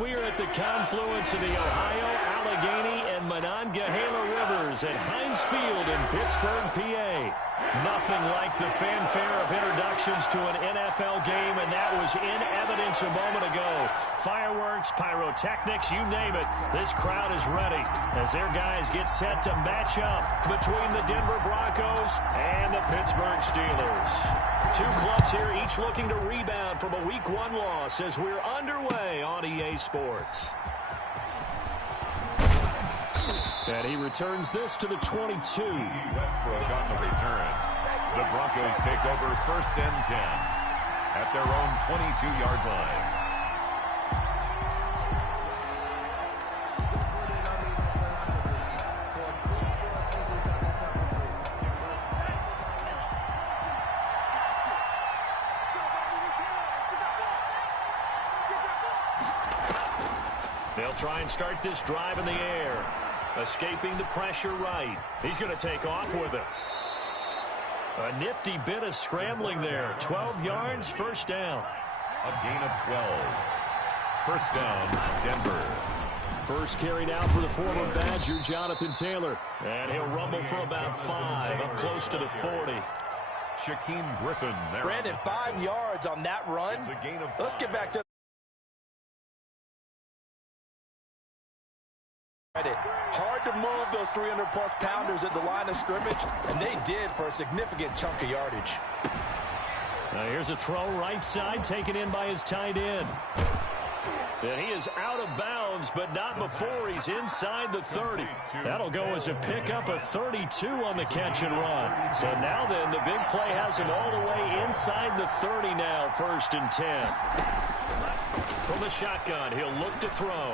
We are at the confluence of the Ohio, Allegheny, and Monongahela Rivers at Heinz Field in Pittsburgh, PA. Nothing like the fanfare of introductions to an NFL game, and that was in evidence a moment ago. Fireworks, pyrotechnics, you name it. This crowd is ready as their guys get set to match up between the Denver Broncos and the Pittsburgh Steelers. Two clubs here, each looking to rebound from a Week 1 loss as we're underway on EA Sports. And he returns this to the 22. Westbrook on the return. The Broncos take over 1st and 10 at their own 22-yard line. They'll try and start this drive in the air. Escaping the pressure right. He's going to take off with it. A nifty bit of scrambling there. 12 yards, 1st down. A gain of 12. 1st down, Denver. First carry now for the former Badger, Jonathan Taylor. And he'll rumble for about 5, up close to the 40. Shaquem Griffin. Brandon, 5 yards on that run. It's a gain of 5. Let's get back to hard to move those 300-plus pounders at the line of scrimmage, and they did for a significant chunk of yardage. Now here's a throw right side, taken in by his tight end. And he is out of bounds, but not before he's inside the 30. That'll go as a pickup of 32 on the catch and run. So now then, the big play has him all the way inside the 30 now, 1st and 10. From the shotgun, he'll look to throw.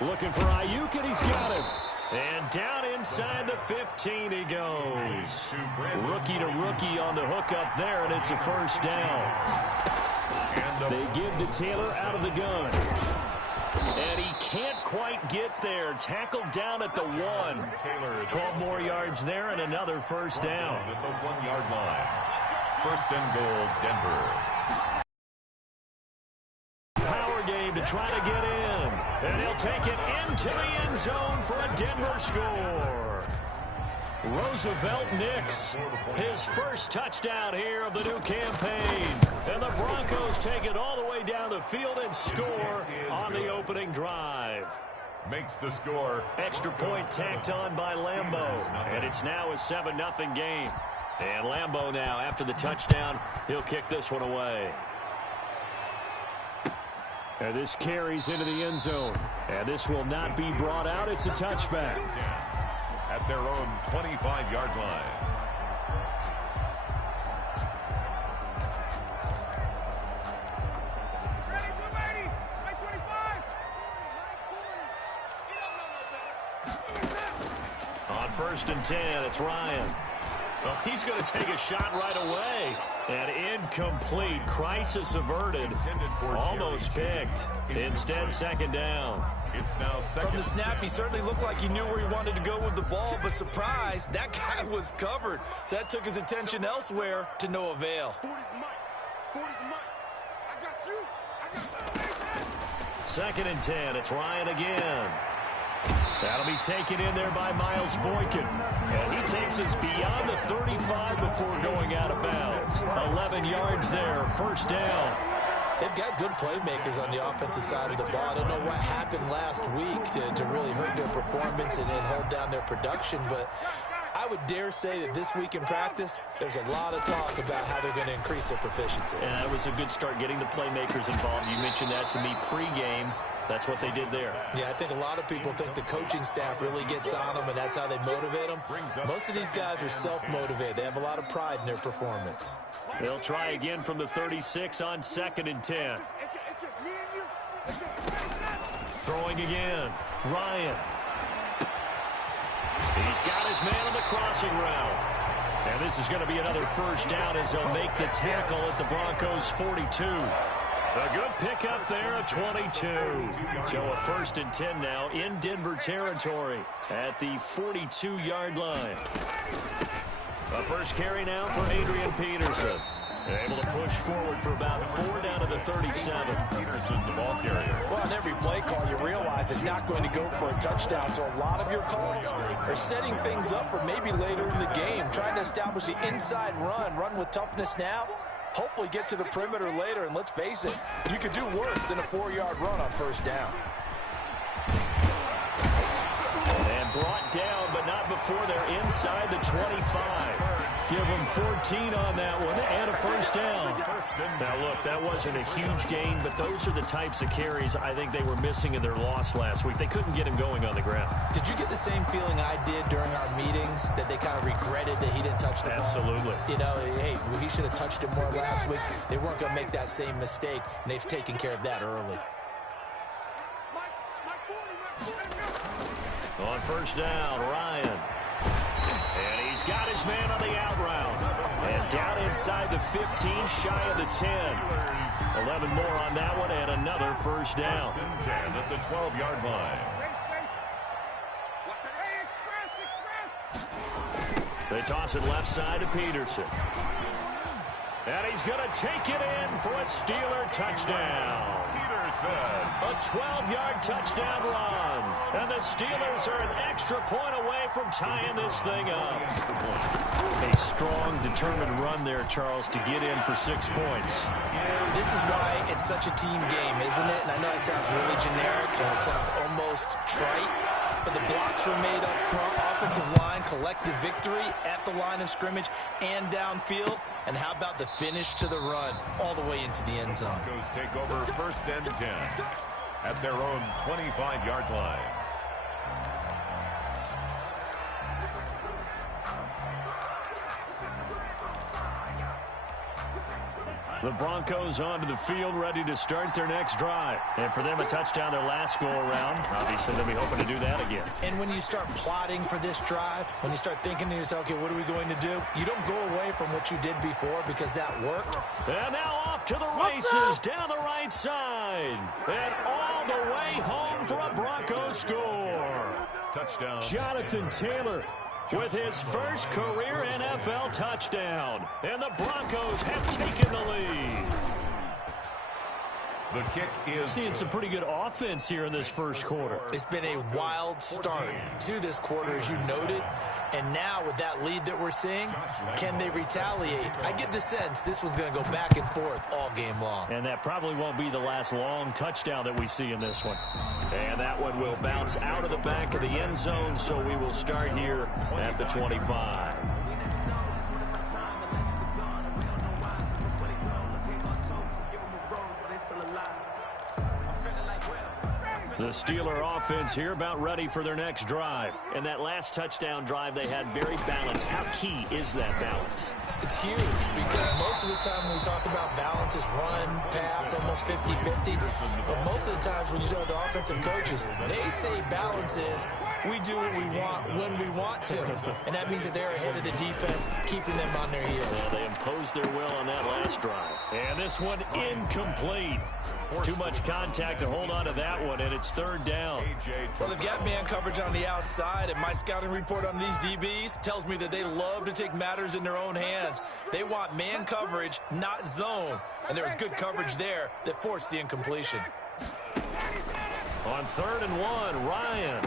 Looking for Ayuk, and he's got him. And down inside the 15 he goes. Rookie to rookie on the hook up there, and it's a 1st down. They give to Taylor out of the gun. And he can't quite get there. Tackled down at the 1. 12 more yards there and another 1st down. At the 1-yard line. 1st and goal, Denver. Power game to try to get in. And he'll take it into the end zone for a Denver score. Roosevelt Nix, his first touchdown here of the new campaign. And the Broncos take it all the way down the field and score on the opening drive. Makes the score. Extra point tacked on by Lambeau. And it's now a 7-0 game. And Lambeau now, after the touchdown, he'll kick this one away. And this carries into the end zone. And this will not be brought out. It's a touchback. At their own 25-yard line. On 1st and 10, it's Ryan. Well, he's going to take a shot right away. And incomplete. Crisis averted. Almost picked. Instead, 2nd down. It's now 2nd. From the snap, he certainly looked like he knew where he wanted to go with the ball, but surprise, that guy was covered. So that took his attention elsewhere to no avail. 2nd and 10, it's Ryan again. That'll be taken in there by Miles Boykin. And he takes us beyond the 35 before going out of bounds. 11 yards there, 1st down. They've got good playmakers on the offensive side of the ball. I don't know what happened last week to really hurt their performance and hold down their production, but I would dare say that this week in practice, there's a lot of talk about how they're going to increase their proficiency. And that was a good start getting the playmakers involved. You mentioned that to me pregame. That's what they did there. Yeah, I think a lot of people think the coaching staff really gets on them, and that's how they motivate them. Most of these guys are self-motivated. They have a lot of pride in their performance. They'll try again from the 36 on 2nd and 10. Throwing again. Ryan. He's got his man on the crossing route. And this is going to be another 1st down as they'll make the tackle at the Broncos' 42. A good pickup there at 22. So a 1st and 10 now in Denver territory at the 42-yard line. A first carry now for Adrian Peterson. Able to push forward for about 4 down to the 37. Peterson, the ball carrier. Well, on every play call, you realize it's not going to go for a touchdown, so a lot of your calls are setting things up for maybe later in the game, trying to establish the inside run with toughness now, hopefully get to the perimeter later, and let's face it, you could do worse than a 4-yard run on first down. And brought down, but not before they're inside the 25. Give them 14 on that one and a first down. Now, look, that wasn't a huge gain, but those are the types of carries I think they were missing in their loss last week. They couldn't get him going on the ground. Did you get the same feeling I did during our meetings, that they kind of regretted that he didn't touch the ball? Absolutely. You know, hey, he should have touched it more last week. They weren't going to make that same mistake, and they've taken care of that early. On first down, Ryan. And he's got his man on the out route. And down inside the 15, shy of the 10. 11 more on that one, and another first down. 10 at the 12-yard line. They toss it left side to Peterson. And he's going to take it in for a Steeler touchdown. A 12-yard touchdown run. And the Steelers are an extra point away from tying this thing up. A strong, determined run there, Charles, to get in for 6 points. This is why it's such a team game, isn't it? And I know it sounds really generic and it sounds almost trite, but the blocks were made up front. Offensive line, collective victory at the line of scrimmage and downfield. And how about the finish to the run all the way into the end zone? Broncos take over first and 10 at their own 25-yard line. The Broncos onto the field, ready to start their next drive. And for them, a touchdown their last go-around. Obviously, they'll be hoping to do that again. And when you start plotting for this drive, when you start thinking to yourself, okay, what are we going to do? You don't go away from what you did before because that worked. And now off to the races down the right side. And all the way home for a Broncos score. Touchdown. Jonathan Taylor with his first career NFL touchdown. And the Broncos have taken the lead. The kick is seeing some pretty good offense here in this first quarter. It's been a wild start to this quarter, as you noted. And now with that lead that we're seeing, can they retaliate? I get the sense this one's going to go back and forth all game long. And that probably won't be the last long touchdown that we see in this one. And that one will bounce out of the back of the end zone, so we will start here at the 25. The Steeler offense here about ready for their next drive. And that last touchdown drive they had very balanced. How key is that balance? It's huge because most of the time when we talk about balance is run, pass, almost 50-50. But most of the times when you talk to offensive coaches, they say balance is we do what we want when we want to. And that means that they're ahead of the defense, keeping them on their heels. Well, they imposed their will on that last drive. And this one incomplete. Too much contact to hold on to that one, and it's third down. Well, they've got man coverage on the outside, and my scouting report on these DBs tells me that they love to take matters in their own hands. They want man coverage, not zone. And there was good coverage there that forced the incompletion. On 3rd and 1, Ryan.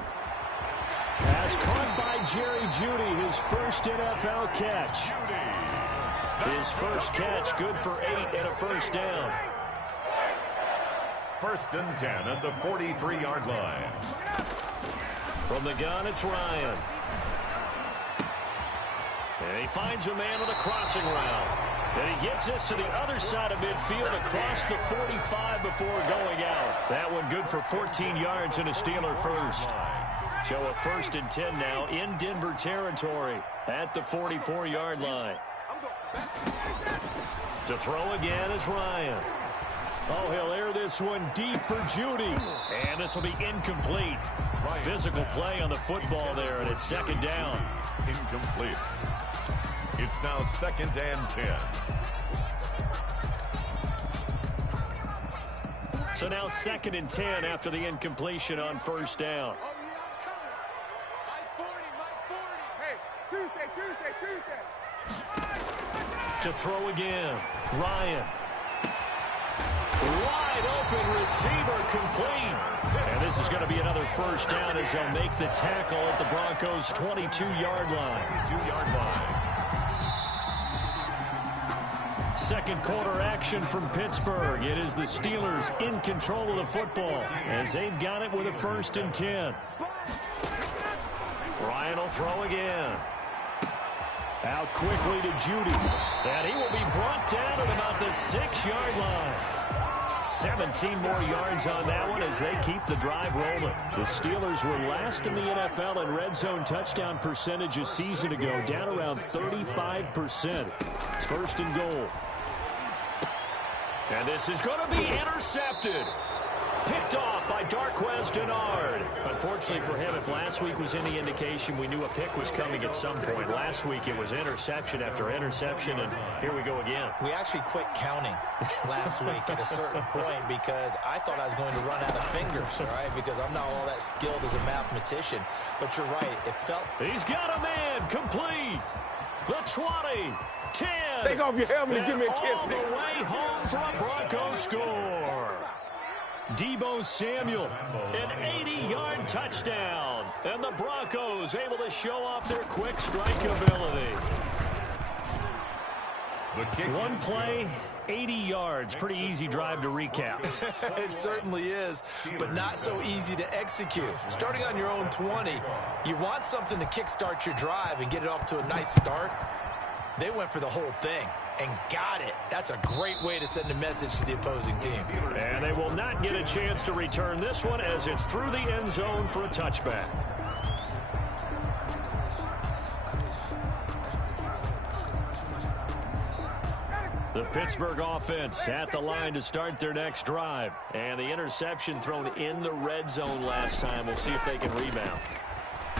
Pass caught by Jerry Jeudy, his first NFL catch. His first catch, good for 8 and a first down. First and 10 at the 43-yard line. From the gun, it's Ryan. And he finds a man with a crossing route. And he gets this to the other side of midfield across the 45 before going out. That one good for 14 yards and a Steeler first. So a 1st and 10 now in Denver territory at the 44-yard line. To throw again is Ryan. Oh, he'll air this one deep for Jeudy. And this will be incomplete. Physical play on the football there, and it's 2nd down. Incomplete. It's now 2nd and 10. So now 2nd and 10 after the incompletion on 1st down. Hey, Tuesday. To throw again. Ryan. Wide open receiver complete. And this is going to be another first down as they'll make the tackle at the Broncos' 22-yard line. 22-yard line. Second quarter action from Pittsburgh. It is the Steelers in control of the football as they've got it with a 1st and 10. Ryan will throw again. Out quickly to Judy. And he will be brought down at about the 6-yard line. 17 more yards on that one as they keep the drive rolling. The Steelers were last in the NFL in red zone touchdown percentage a season ago, down around 35%. It's 1st and goal. And this is going to be intercepted. Picked off by Darquez Dennard. Unfortunately for him, if last week was any indication, we knew a pick was coming at some point. Last week it was interception after interception, and here we go again. We actually quit counting last week at a certain point because I thought I was going to run out of fingers, all right, because I'm not all that skilled as a mathematician. But you're right. It felt... He's got a man complete. The 20, 10. Take off your helmet and give me a kiss. All the way home for a Broncos score. Deebo Samuel, an 80-yard touchdown. And the Broncos able to show off their quick strike ability. One play, 80 yards. Pretty easy drive to recap. It certainly is, but not so easy to execute. Starting on your own 20, you want something to kickstart your drive and get it off to a nice start. They went for the whole thing and got it. That's a great way to send a message to the opposing team. And they will not get a chance to return this one as it's through the end zone for a touchback. The Pittsburgh offense at the line to start their next drive. And the interception thrown in the red zone last time. We'll see if they can rebound.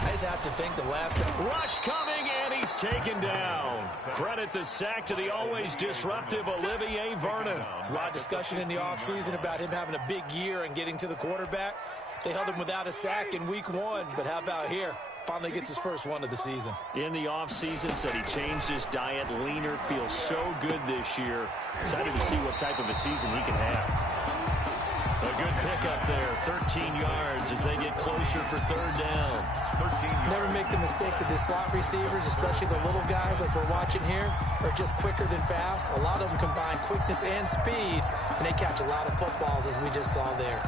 I just have to think the last... Rush coming, and he's taken down. Credit the sack to the always disruptive Olivier Vernon. There's a lot of discussion in the offseason about him having a big year and getting to the quarterback. They held him without a sack in week 1, but how about here? Finally gets his first one of the season. In the offseason, said he changed his diet, leaner, feels so good this year. Excited to see what type of a season he can have. A good pickup there, 13 yards as they get closer for 3rd down. Never make the mistake that the slot receivers, especially the little guys like we're watching here, are just quicker than fast. A lot of them combine quickness and speed, and they catch a lot of footballs as we just saw there.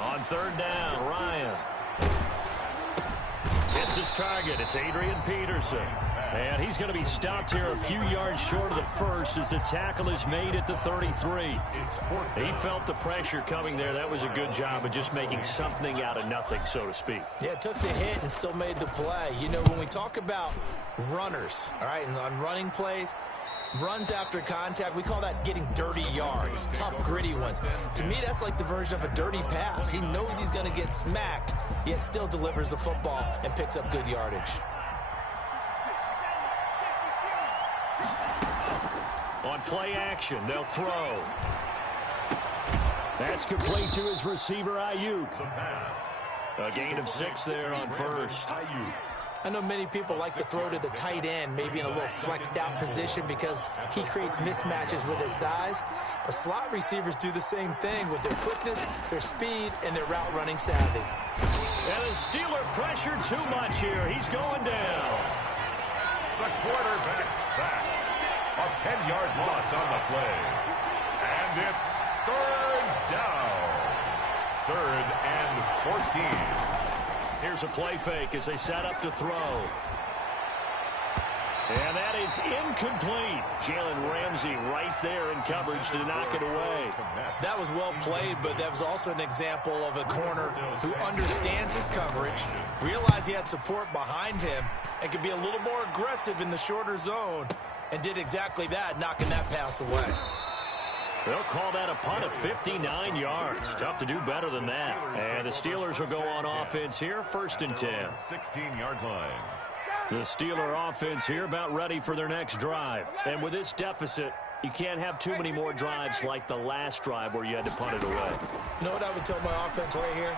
On 3rd down, Ryan. Hits his target. It's Adrian Peterson. And he's going to be stopped here a few yards short of the first as the tackle is made at the 33. He felt the pressure coming there. That was a good job of just making something out of nothing, so to speak. Yeah, took the hit and still made the play. You know, when we talk about runners, all right, and on running plays, runs after contact, we call that getting dirty yards, tough, gritty ones. To me, that's like the version of a dirty pass. He knows he's going to get smacked, yet still delivers the football and picks up good yardage. On play action, they'll throw. That's complete to his receiver, Ayuk. A gain of 6 there on first. I know many people like to throw to the tight end, maybe in a little flexed out position because he creates mismatches with his size. But slot receivers do the same thing with their quickness, their speed, and their route running savvy. And the Steeler pressure too much here. He's going down. The quarterback sacked. A 10-yard loss on the play. And it's 3rd down. 3rd and 14. Here's a play fake as they set up to throw. And that is incomplete. Jalen Ramsey right there in coverage to knock it away. That was well played, but that was also an example of a corner who understands his coverage, realized he had support behind him, and could be a little more aggressive in the shorter zone, and did exactly that, knocking that pass away. They'll call that a punt of 59 yards. Tough to do better than that. And the Steelers will go on offense here, 1st and 10. 16-yard line. The Steeler offense here about ready for their next drive. And with this deficit, You can't have too many more drives like the last drive where you had to punt it away. You know what I would tell my offense right here?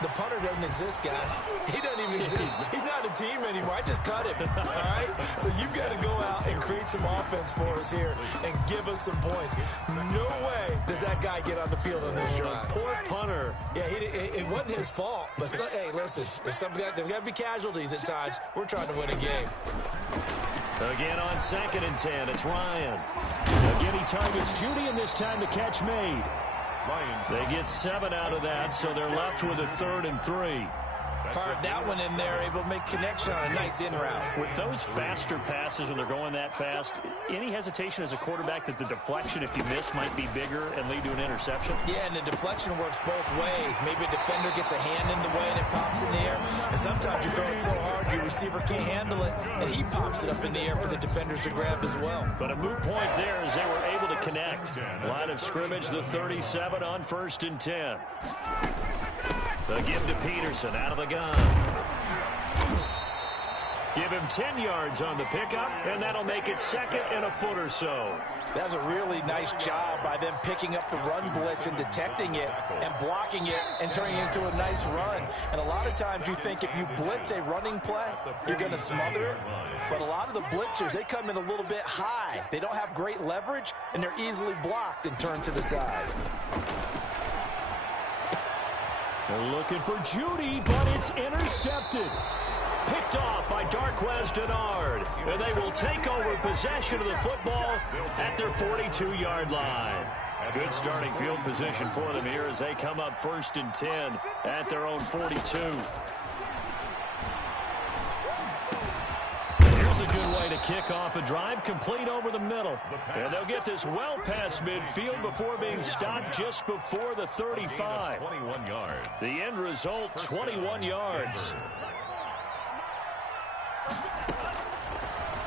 The punter doesn't exist, guys. He doesn't even exist. He's not a team anymore. I just cut him, all right? So you've got to go out and create some offense for us here and give us some points. No way does that guy get on the field on this drive. Poor punter. Yeah, it wasn't his fault. But, hey, listen, there's got to be casualties at times. We're trying to win a game. Again on 2nd and 10, it's Ryan. Again, he targets Judy, and this time the catch made. They get 7 out of that, so they're left with a 3rd and 3. Fired that one in there, able to make connection on a nice in route. With those faster passes when they're going that fast, any hesitation as a quarterback that the deflection, if you miss, might be bigger and lead to an interception? Yeah, and the deflection works both ways. Maybe a defender gets a hand in the way and it pops in the air. And sometimes you throw it so hard your receiver can't handle it, and he pops it up in the air for the defenders to grab as well. But a moot point there as they were able to connect. Line of scrimmage, the 37 on 1st and 10. The give to Peterson out of the gun. Give him 10 yards on the pickup, and that'll make it 2nd and a foot or so. That was a really nice job by them picking up the run blitz and detecting it and blocking it and turning it into a nice run. And a lot of times you think if you blitz a running play, you're going to smother it. But a lot of the blitzers, they come in a little bit high. They don't have great leverage, and they're easily blocked and turned to the side. They're looking for Judy, but it's intercepted. Picked off by Darquez Denard. And they will take over possession of the football at their 42-yard line. Good starting field position for them here as they come up 1st and 10 at their own 42. Here's a good way to kick off a drive, complete over the middle. And they'll get this well past midfield before being stopped just before the 35. 21 yards. The end result, 21 yards.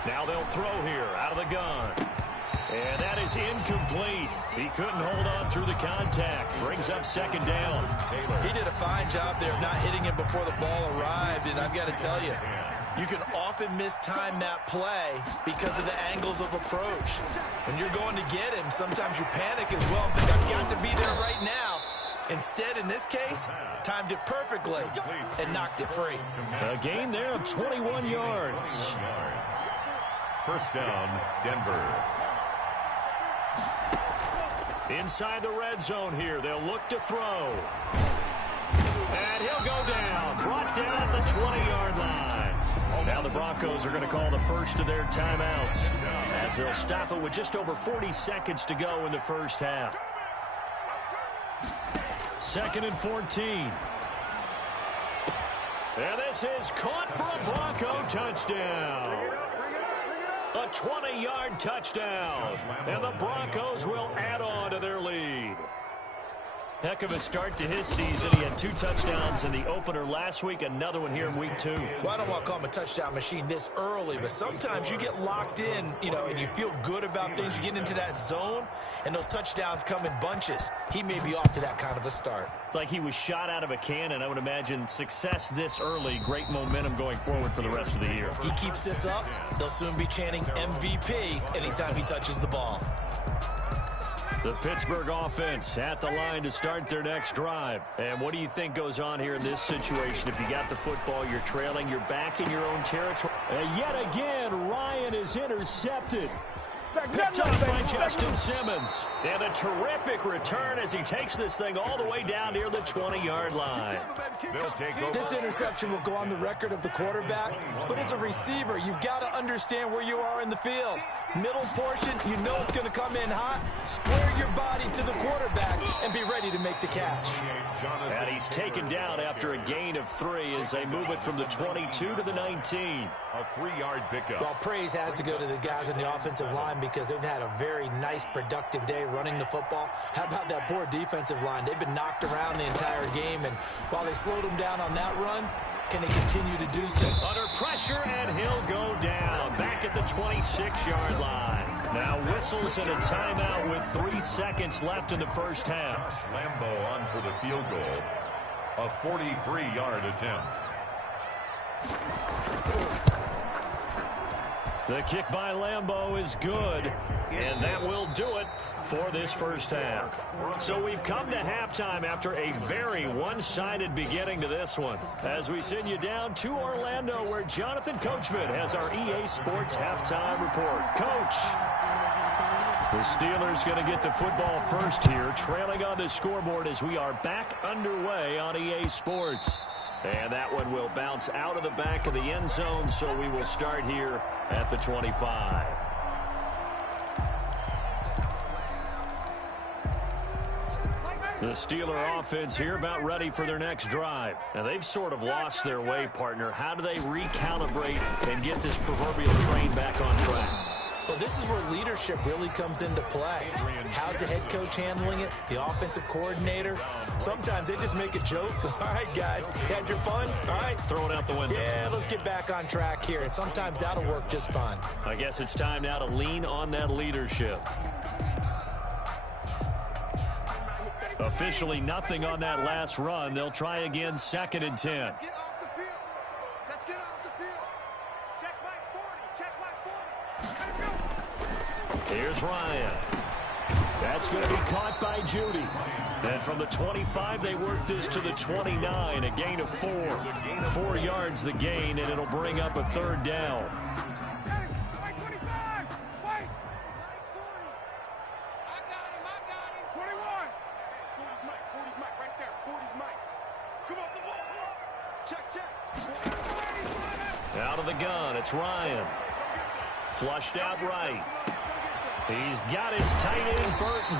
Now they'll throw here out of the gun. And that is incomplete. He couldn't hold on through the contact. Brings up 2nd down. He did a fine job there of not hitting him before the ball arrived, and I've got to tell you, you can often mistime that play because of the angles of approach. When you're going to get him, sometimes you panic as well and think, I've got to be there right now. Instead, in this case, timed it perfectly and knocked it free. A gain there of 21 yards. 1st down, Denver. Inside the red zone here, they'll look to throw. And he'll go down. Brought down at the 20-yard line. Now the Broncos are going to call the first of their timeouts as they'll stop it with just over 40 seconds to go in the first half. 2nd and 14. And this is caught for a Bronco touchdown. A 20-yard touchdown. And the Broncos will add on to their lead. Heck of a start to his season. He had 2 touchdowns in the opener last week, another one here in week 2. Well, I don't want to call him a touchdown machine this early, but sometimes you get locked in, and you feel good about things. You get into that zone, and those touchdowns come in bunches. He may be off to that kind of a start. It's like he was shot out of a cannon. I would imagine success this early, great momentum going forward for the rest of the year. He keeps this up, they'll soon be chanting MVP anytime he touches the ball. The Pittsburgh offense at the line to start their next drive. And what do you think goes on here in this situation? If you got the football, you're trailing, you're back in your own territory. And yet again, Ryan is intercepted. Picked up by Justin Simmons. And a terrific return as he takes this thing all the way down near the 20-yard line. They'll take over. This interception will go on the record of the quarterback, but as a receiver, you've got to understand where you are in the field. Middle portion, you know it's going to come in hot. Square your body to the quarterback and be ready to make the catch. And he's taken down after a gain of 3 as they move it from the 22 to the 19. A 3-yard pickup. Well, praise has to go to the guys in the offensive line because they've had a very nice, productive day running the football. How about that poor defensive line? They've been knocked around the entire game, and while they slowed them down on that run, can they continue to do so? Under pressure, and he'll go down. Back at the 26-yard line. Now whistles and a timeout with 3 seconds left in the first half. Lambo on for the field goal. A 43-yard attempt. The kick by Lambo is good. And that will do it for this first half. So we've come to halftime after a very one-sided beginning to this one. As we send you down to Orlando, where Jonathan Coachman has our EA Sports halftime report. Coach. The Steelers going to get the football first here, trailing on the scoreboard as we are back underway on EA Sports. And that one will bounce out of the back of the end zone, so we will start here at the 25. The Steeler offense here about ready for their next drive. And they've sort of lost their way, partner. How do they recalibrate and get this proverbial train back on track? Well, this is where leadership really comes into play. How's the head coach handling it? The offensive coordinator? Sometimes they just make a joke. All right, guys, had your fun? All right. Throw it out the window. Yeah, let's get back on track here. And sometimes that'll work just fine. I guess it's time now to lean on that leadership. Officially nothing on that last run. They'll try again, 2nd and 10. Let's get off the field. Let's get off the field. Check my 40. Check my 40. Here's Ryan. That's going to be caught by Judy. And from the 25, they work this to the 29, a gain of 4. 4 yards the gain, and it'll bring up a 3rd down. Out of the gun, it's Ryan. Flushed out right. He's got his tight end, Burton.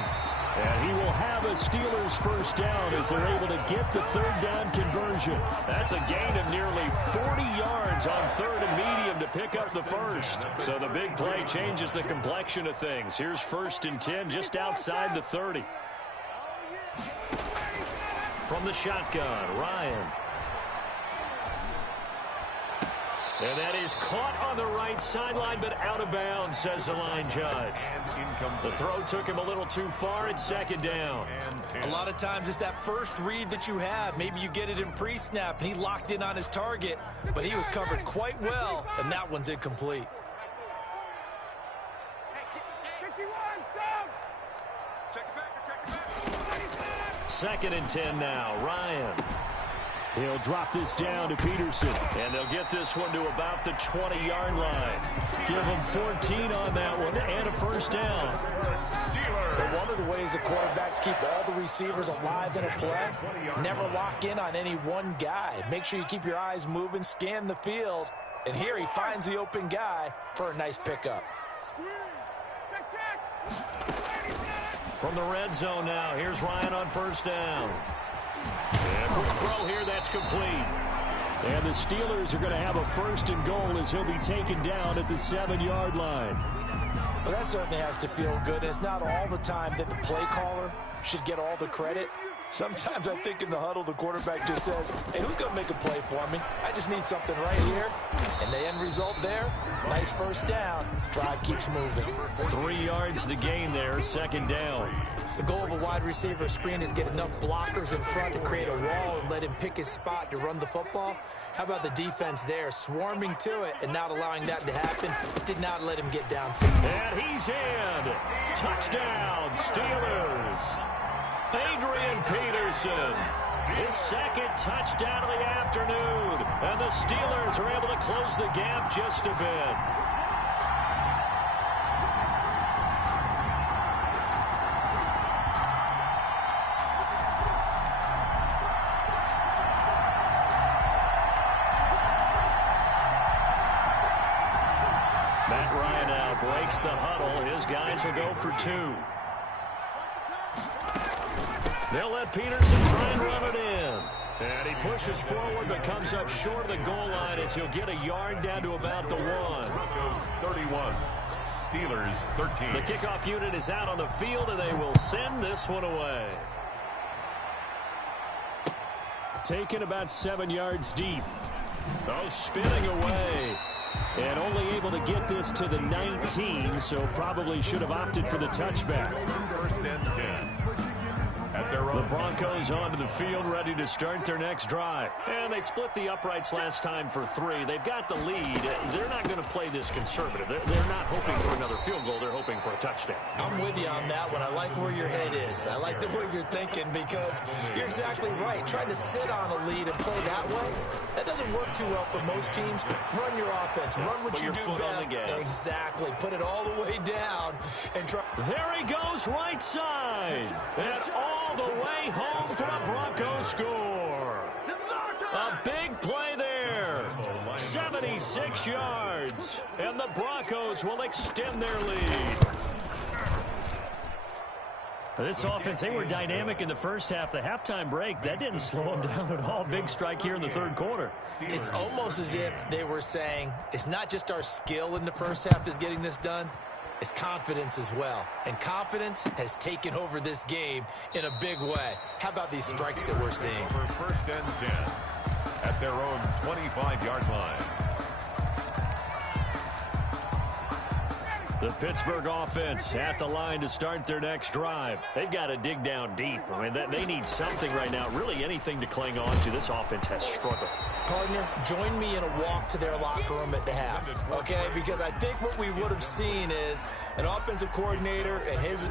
And he will have a Steelers first down as they're able to get the 3rd down conversion. That's a gain of nearly 40 yards on 3rd and medium to pick up the first. So the big play changes the complexion of things. Here's 1st and 10 just outside the 30. From the shotgun, Ryan. And that is caught on the right sideline, but out of bounds, says the line judge. The throw took him a little too far. It's 2nd down. A lot of times it's that first read that you have. Maybe you get it in pre-snap, and he locked in on his target, but he was covered quite well, and that one's incomplete. 2nd and 10 now. Ryan. He'll drop this down to Peterson. And they'll get this one to about the 20-yard line. Give them 14 on that one and a first down. But one of the ways the quarterbacks keep all the receivers alive in a play, never lock in on any one guy. Make sure you keep your eyes moving, scan the field. And here he finds the open guy for a nice pickup. From the red zone now, here's Ryan on first down. And quick throw here, that's complete. And the Steelers are going to have a 1st and goal as he'll be taken down at the 7-yard line. Well, that certainly has to feel good. It's not all the time that the play caller should get all the credit. Sometimes I think in the huddle, the quarterback just says, hey, who's going to make a play for me? I just need something right here. And the end result there, nice first down. Drive keeps moving. 3 yards the gain there, 2nd down. The goal of a wide receiver screen is get enough blockers in front to create a wall and let him pick his spot to run the football. How about the defense there, swarming to it and not allowing that to happen? Did not let him get downfield. And he's in. Touchdown, Steelers. Adrian Peterson, his 2nd touchdown of the afternoon. And the Steelers are able to close the gap just a bit. Matt Ryan now breaks the huddle. His guys will go for 2. They'll let Peterson try and run it in. And he pushes forward but comes up short of the goal line as he'll get a yard down to about the 1. Broncos 31, Steelers 13. The kickoff unit is out on the field, and they will send this one away. Taken about 7 yards deep. Oh, spinning away. And only able to get this to the 19, so probably should have opted for the touchback. 1st and 10. The Broncos onto the field, ready to start their next drive. And they split the uprights last time for 3. They've got the lead. They're not going to play this conservative. They're not hoping for another field goal. They're hoping for a touchdown. I'm with you on that one. I like where your head is. I like the way you're thinking because you're exactly right. Trying to sit on a lead and play that way, that doesn't work too well for most teams. Run your offense. Run what you do best. Exactly. Put it all the way down and try. There he goes, right side. And all the way home for the Broncos score. A big play there. 76 yards. And the Broncos will extend their lead. This offense, they were dynamic in the first half. The halftime break, that didn't slow them down at all. Big strike here in the third quarter. It's almost as if they were saying, it's not just our skill in the first half that's getting this done. It's confidence as well. And confidence has taken over this game in a big way. How about these strikes that we're seeing? First and 10 at their own 25-yard line. The Pittsburgh offense at the line to start their next drive. They've got to dig down deep. I mean, they need something right now, really anything to cling on to. This offense has struggled. Partner, join me in a walk to their locker room at the half, okay? Because I think what we would have seen is an offensive coordinator and his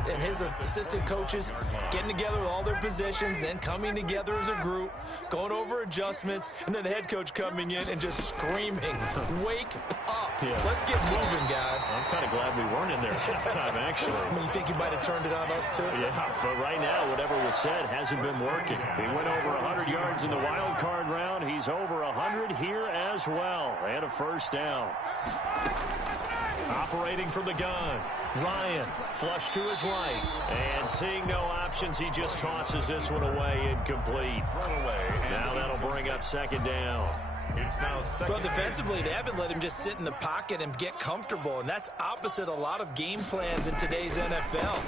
assistant coaches getting together with all their positions, then coming together as a group, going over adjustments, and then the head coach coming in and just screaming, wake up. Yeah. Let's get moving, guys. I'm kind of glad we weren't in there at halftime, actually. I mean, you think he might have turned it on us, too? Yeah, but right now, whatever was said hasn't been working. He went over 100 yards in the wild card round. He's over 100 here as well. And a first down. Operating from the gun. Ryan, flush to his right. And seeing no options, he just tosses this one away, incomplete. Now that'll bring up second down. It's now second. Well, defensively, they haven't let him just sit in the pocket and get comfortable, and that's opposite a lot of game plans in today's NFL.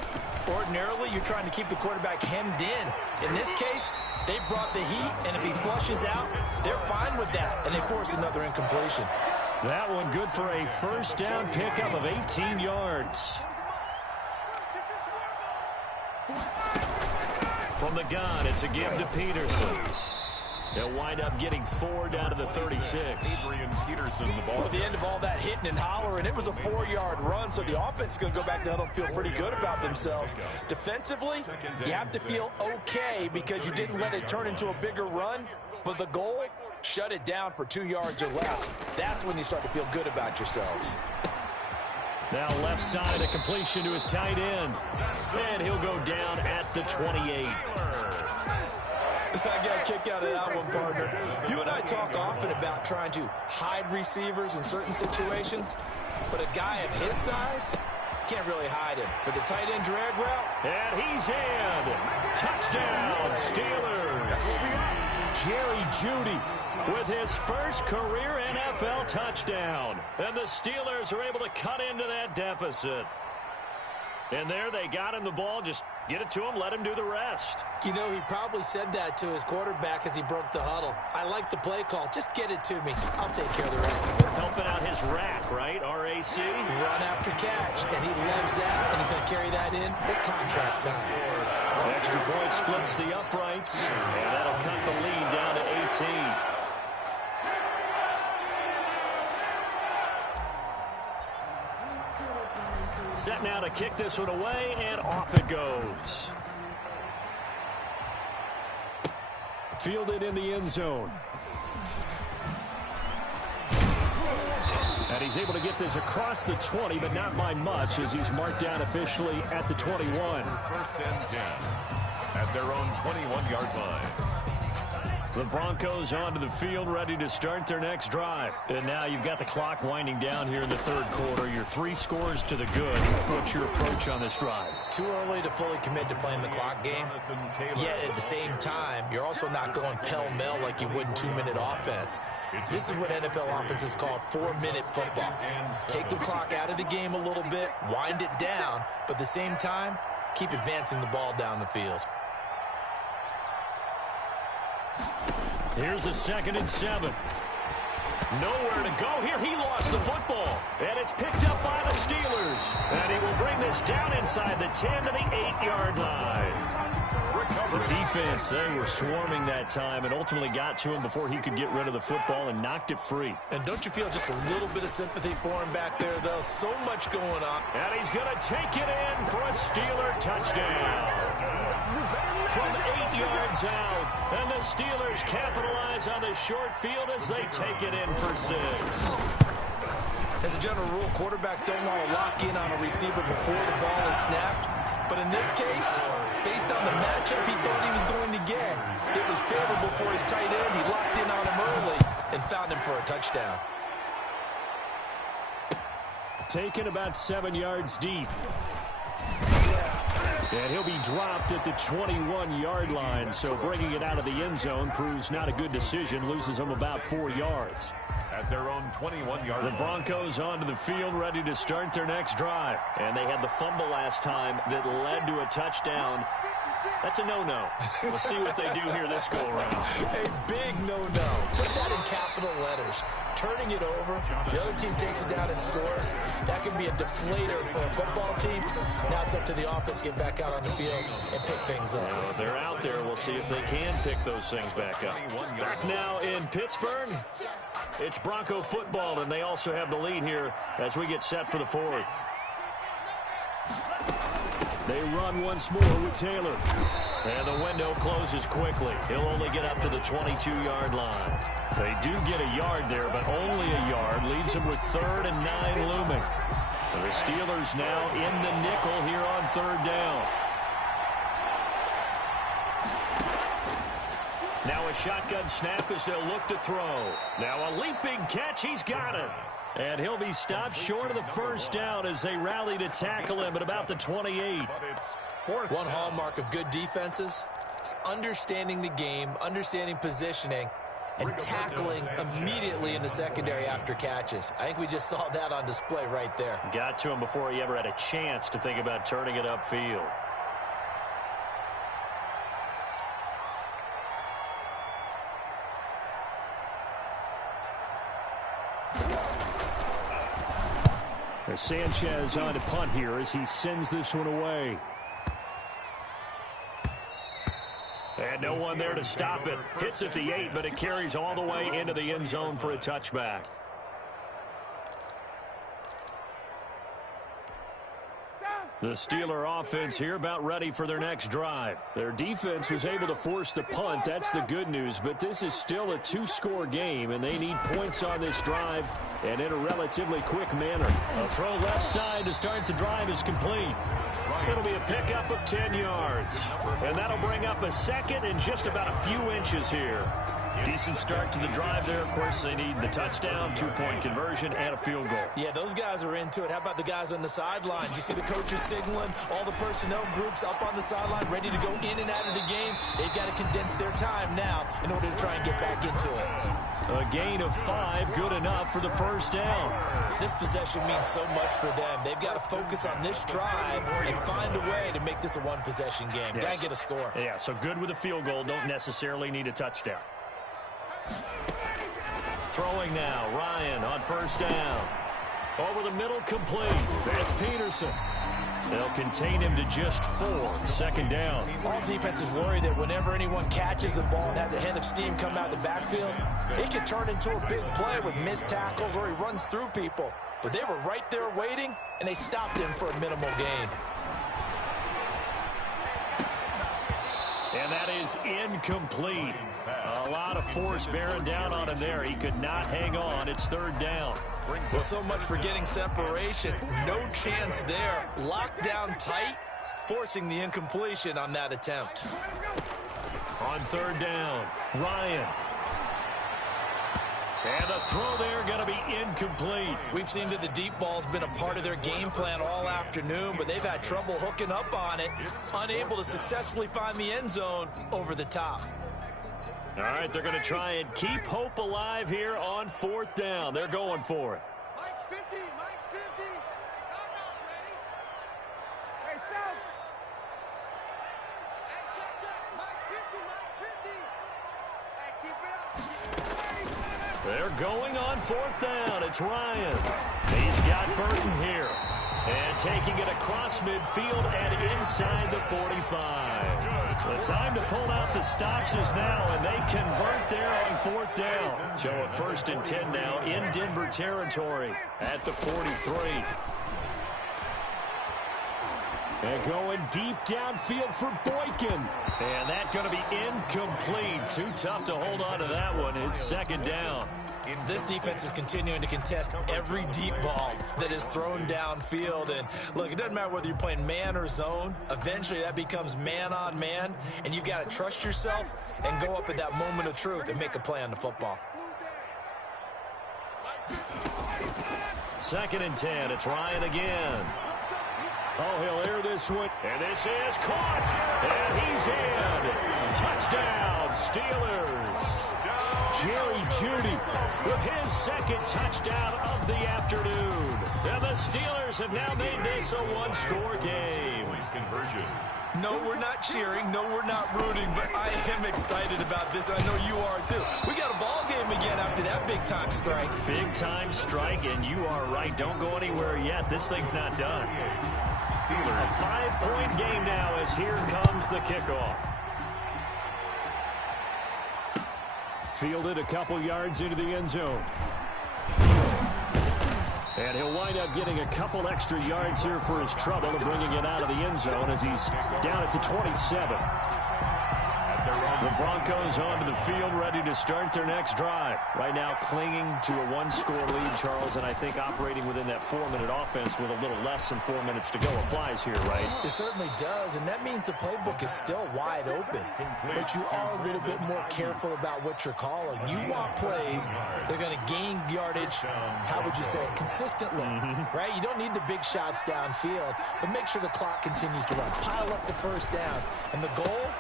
Ordinarily, you're trying to keep the quarterback hemmed in. In this case, they brought the heat, and if he flushes out, they're fine with that, and they force another incompletion. That one good for a first down pickup of 18 yards. From the gun, it's a give to Peterson. They'll wind up getting 4 down to the 36. Adrian Peterson, the ball. At the end of all that hitting and hollering, it was a 4-yard run, so the offense is going to go back down and feel pretty good about themselves. Defensively, you have to feel okay because you didn't let it turn into a bigger run, but the goal, shut it down for 2 yards or less. That's when you start to feel good about yourselves. Now left side, a completion to his tight end. And he'll go down at the 28. I got a kick out of that one, partner. You and I talk often about trying to hide receivers in certain situations, but a guy of his size can't really hide him. With the tight end drag route. And he's in. Touchdown, Steelers. Jerry Jeudy with his first career NFL touchdown. And the Steelers are able to cut into that deficit. And there they got him the ball. Just get it to him, let him do the rest. You know, he probably said that to his quarterback as he broke the huddle. I like the play call. Just get it to me. I'll take care of the rest of it. Helping out his rack, right? RAC. Run after catch. And he loves that. And he's going to carry that in at contract time. Extra point splits the uprights. And that'll cut the lead down to 18. Set now to kick this one away, and off it goes. Fielded in the end zone. And he's able to get this across the 20, but not by much, as he's marked down officially at the 21. First and 10 at their own 21-yard line. The Broncos onto the field, ready to start their next drive. And now you've got the clock winding down here in the third quarter. Your 3 scores to the good. What's your approach on this drive? Too early to fully commit to playing the clock game. Yet at the same time, you're also not going pell-mell like you would in 2-minute offense. This is what NFL offenses call 4-minute football. Take the clock out of the game a little bit, wind it down, but at the same time, keep advancing the ball down the field. Here's a 2nd and 7. Nowhere to go here. He lost the football. And it's picked up by the Steelers. And he will bring this down inside the 10 to the 8-yard line. recovery. The defense, they were swarming that time and ultimately got to him before he could get rid of the football and knocked it free. And don't you feel just a little bit of sympathy for him back there, though? So much going on. And he's going to take it in for a Steeler touchdown. From 8 yards out, and the Steelers capitalize on the short field as they take it in for 6. As a general rule, quarterbacks don't want to lock in on a receiver before the ball is snapped. But in this case, based on the matchup he thought he was going to get, it was favorable for his tight end. He locked in on him early and found him for a touchdown. Taken about 7 yards deep. And he'll be dropped at the 21-yard line, so bringing it out of the end zone proves not a good decision, loses him about 4 yards. At their own 21-yard line. The Broncos onto the field, ready to start their next drive. And they had the fumble last time that led to a touchdown. That's a no-no. We'll see what they do here this go-around. A big no-no. Put that in capital letters. Turning it over, the other team takes it down and scores. That can be a deflator for a football team. Now it's up to the offense to get back out on the field and pick things up. Well, they're out there. We'll see if they can pick those things back up. Back now in Pittsburgh, it's Bronco football, and they also have the lead here as we get set for the 4th. They run once more with Taylor. And the window closes quickly. He'll only get up to the 22-yard line. They do get a yard there, but only a yard. Leaves them with 3rd and 9 looming. And the Steelers now in the nickel here on 3rd down. Now a shotgun snap as they'll look to throw. Now a leaping catch. He's got it. And he'll be stopped short of the 1st down as they rally to tackle him at about the 28. One hallmark of good defenses is understanding the game, understanding positioning, and tackling immediately in the secondary after catches. I think we just saw that on display right there. Got to him before he ever had a chance to think about turning it upfield. Sanchez on to punt here as he sends this one away. And no one there to stop it. Hits at the 8, but it carries all the way into the end zone for a touchback. The Steeler offense here about ready for their next drive. Their defense was able to force the punt. That's the good news, but this is still a 2-score game, and they need points on this drive and in a relatively quick manner. A throw left side to start the drive is complete. It'll be a pickup of 10 yards, and that'll bring up a 2nd and just about a few inches here. Decent start to the drive there. Of course, they need the touchdown, 2-point conversion, and a field goal. Yeah, those guys are into it. How about the guys on the sidelines? You see the coaches signaling, all the personnel groups up on the sideline, ready to go in and out of the game. They've got to condense their time now in order to try and get back into it. A gain of 5, good enough for the 1st down. This possession means so much for them. They've got to focus on this drive and find a way to make this a one-possession game. Yes. Got to get a score. Yeah, so good with a field goal. Don't necessarily need a touchdown. Throwing now, Ryan on 1st down. Over the middle, complete. That's Peterson. They'll contain him to just 4. 2nd down. All defenses worry that whenever anyone catches the ball and has a head of steam come out of the backfield, it can turn into a big play with missed tackles or he runs through people. But they were right there waiting, and they stopped him for a minimal gain. And that is incomplete. A lot of force bearing down on him there. He could not hang on. It's 3rd down. Well, so much for getting separation. No chance there. Locked down tight, forcing the incompletion on that attempt. On 3rd down, Ryan. And the throw there going to be incomplete. We've seen that the deep ball's been a part of their game plan all afternoon, but they've had trouble hooking up on it, unable to successfully find the end zone over the top. All right, they're going to try and keep hope alive here on 4th down. They're going for it. Mike's 50. Mike's 50. Hey, South. Hey, check. Mike 50. Hey, keep it up. They're going on 4th down. It's Ryan. He's got Burton here. And taking it across midfield and inside the 45. The time to pull out the stops is now, and they convert there on 4th down. So a 1st and 10 now in Denver territory at the 43. And going deep downfield for Boykin. And that's going to be incomplete. Too tough to hold on to that one. It's 2nd down. This defense is continuing to contest every deep ball that is thrown downfield. And look, it doesn't matter whether you're playing man or zone. Eventually that becomes man on man. And you've got to trust yourself and go up at that moment of truth and make a play on the football. 2nd and 10. It's Ryan again. Oh, he'll air this one. And this is caught. And he's in. Touchdown, Steelers. Jerry Jeudy with his 2nd touchdown of the afternoon. And the Steelers have now made this a 1-score game. Conversion. No, we're not cheering. No, we're not rooting. But I am excited about this. I know you are, too. We got a ball game again after that big-time strike. Big-time strike, and you are right. Don't go anywhere yet. This thing's not done. Steelers. A 5-point game now as here comes the kickoff. Fielded a couple yards into the end zone. And he'll wind up getting a couple extra yards here for his trouble and bringing it out of the end zone as he's down at the 27. The Broncos onto the field, ready to start their next drive. Right now clinging to a 1-score lead, Charles, and I think operating within that 4-minute offense with a little less than 4 minutes to go applies here, right? It certainly does, and that means the playbook is still wide open. But you are a little bit more careful about what you're calling. You want plays that are going to gain yardage, how would you say it, consistently, right? You don't need the big shots downfield, but make sure the clock continues to run. Pile up the first downs, and the goal,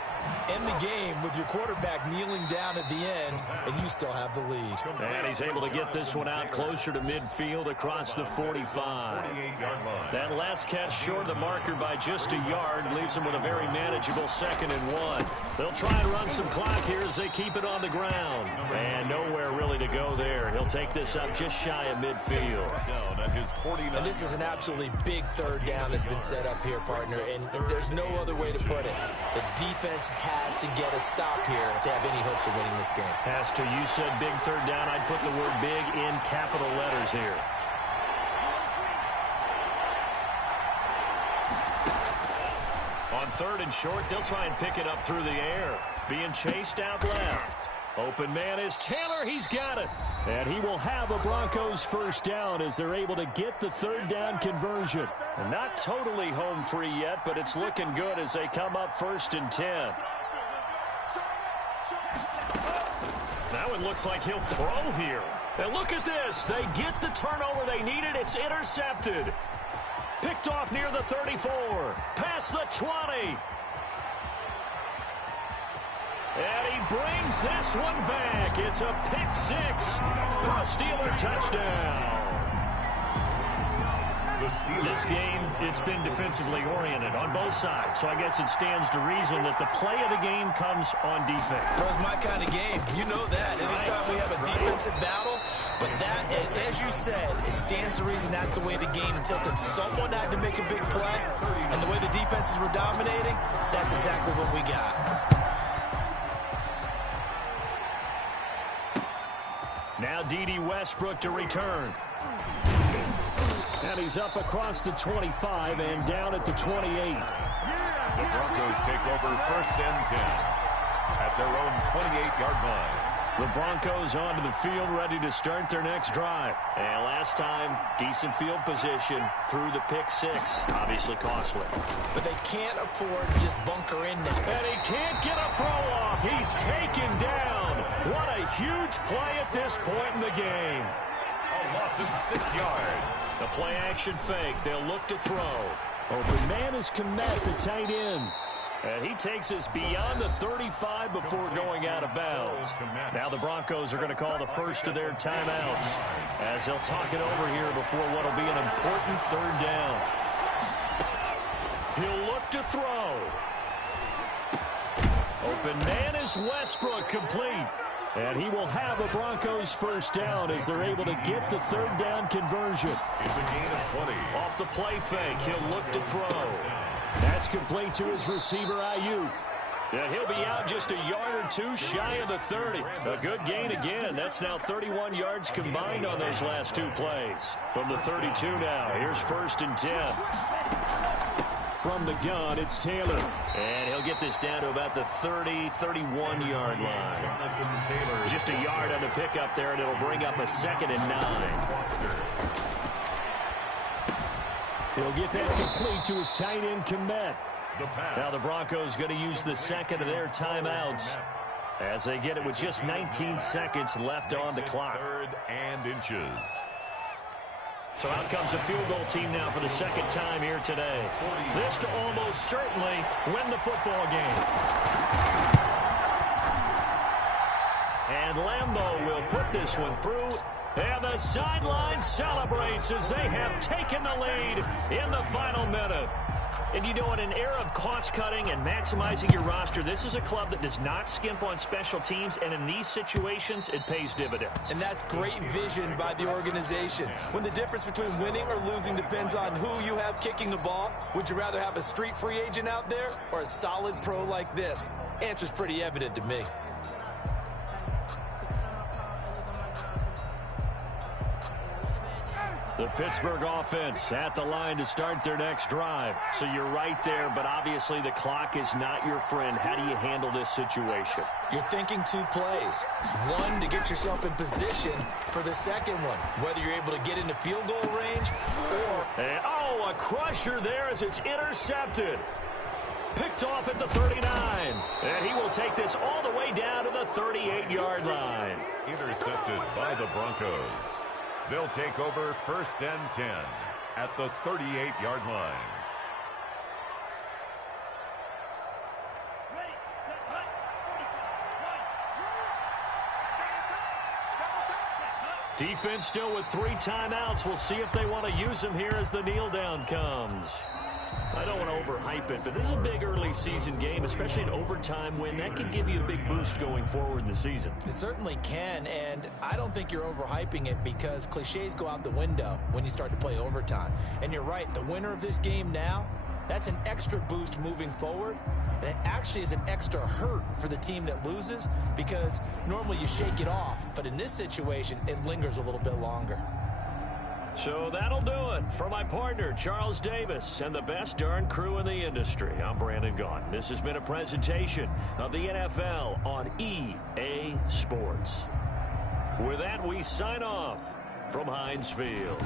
end the game with your quarterback kneeling down at the end, and you still have the lead. And he's able to get this one out closer to midfield across the 45. That last catch short of the marker by just a yard leaves him with a very manageable 2nd and 1. They'll try and run some clock here as they keep it on the ground. And nowhere really to go there. He'll take this up just shy of midfield. And this is an absolutely big 3rd down that's been set up here, partner, and there's no other way to put it. The defense has to get a stop here if they have any hopes of winning this game. Has to. You said big 3rd down. I'd put the word big in capital letters here. On 3rd and short, they'll try and pick it up through the air. Being chased out left. Open man is Taylor. He's got it. And he will have a Broncos 1st down as they're able to get the 3rd down conversion. And not totally home free yet, but it's looking good as they come up 1st and 10. Now it looks like he'll throw here. And look at this. They get the turnover they needed. It's intercepted. Picked off near the 34. Past the 20. And he brings this one back. It's a pick 6 for a Steeler touchdown. This game, it's been defensively oriented on both sides. So I guess it stands to reason that the play of the game comes on defense. So it's my kind of game. You know that. Anytime we have a defensive battle, but that, as you said, it stands to reason that's the way the game tilted. Someone had to make a big play, and the way the defenses were dominating, that's exactly what we got. Now D.D. Westbrook to return. And he's up across the 25 and down at the 28. The Broncos take over 1st and 10 at their own 28-yard line. The Broncos onto the field, ready to start their next drive. And last time, decent field position through the pick 6. Obviously costly. But they can't afford to just bunker in now. And he can't get a throw off. He's taken down. What a huge play at this point in the game. A loss of 6 yards. The play action fake. They'll look to throw. Open man is Komet, the tight end. And he takes us beyond the 35 before going out of bounds. Now the Broncos are going to call the first of their timeouts as they'll talk it over here before what will be an important 3rd down. He'll look to throw. Open man is Westbrook, complete. And he will have a Broncos first down as they're able to get the third down conversion. It's a gain of 20. Off the play fake, he'll look to throw. That's complete to his receiver, Ayuk. And he'll be out just a yard or two shy of the 30. A good gain again. That's now 31 yards combined on those last two plays. From the 32 now, here's 1st and 10. From the gun, it's Taylor. And he'll get this down to about the 30-31-yard line. Just a yard on the pickup there, and it'll bring up a 2nd and 9. He'll get that complete to his tight end, Komet. Now the Broncos going to use the second of their timeouts as they get it with just 19 seconds left on the clock. 3rd and inches. So out comes a field goal team now for the second time here today. This to almost certainly win the football game. And Lambeau will put this one through. And the sideline celebrates as they have taken the lead in the final minute. And you know, in an era of cost-cutting and maximizing your roster, this is a club that does not skimp on special teams, and in these situations, it pays dividends. And that's great vision by the organization. When the difference between winning or losing depends on who you have kicking the ball, would you rather have a street free agent out there or a solid pro like this? Answer's pretty evident to me. The Pittsburgh offense at the line to start their next drive. So you're right there, but obviously the clock is not your friend. How do you handle this situation? You're thinking 2 plays. One, to get yourself in position for the second one, whether you're able to get into field goal range or... And, oh, a crusher there as it's intercepted. Picked off at the 39. And he will take this all the way down to the 38-yard line. Intercepted by the Broncos. They'll take over 1st and 10 at the 38-yard line. Defense still with 3 timeouts. We'll see if they want to use them here as the kneel down comes. I don't want to overhype it, but this is a big early season game, especially an overtime win. That could give you a big boost going forward in the season. It certainly can, and I don't think you're overhyping it because cliches go out the window when you start to play overtime. And you're right, the winner of this game now, that's an extra boost moving forward, and it actually is an extra hurt for the team that loses because normally you shake it off, but in this situation, it lingers a little bit longer. So that'll do it for my partner, Charles Davis, and the best darn crew in the industry. I'm Brandon Gaughan. This has been a presentation of the NFL on EA Sports. With that, we sign off from Heinz Field.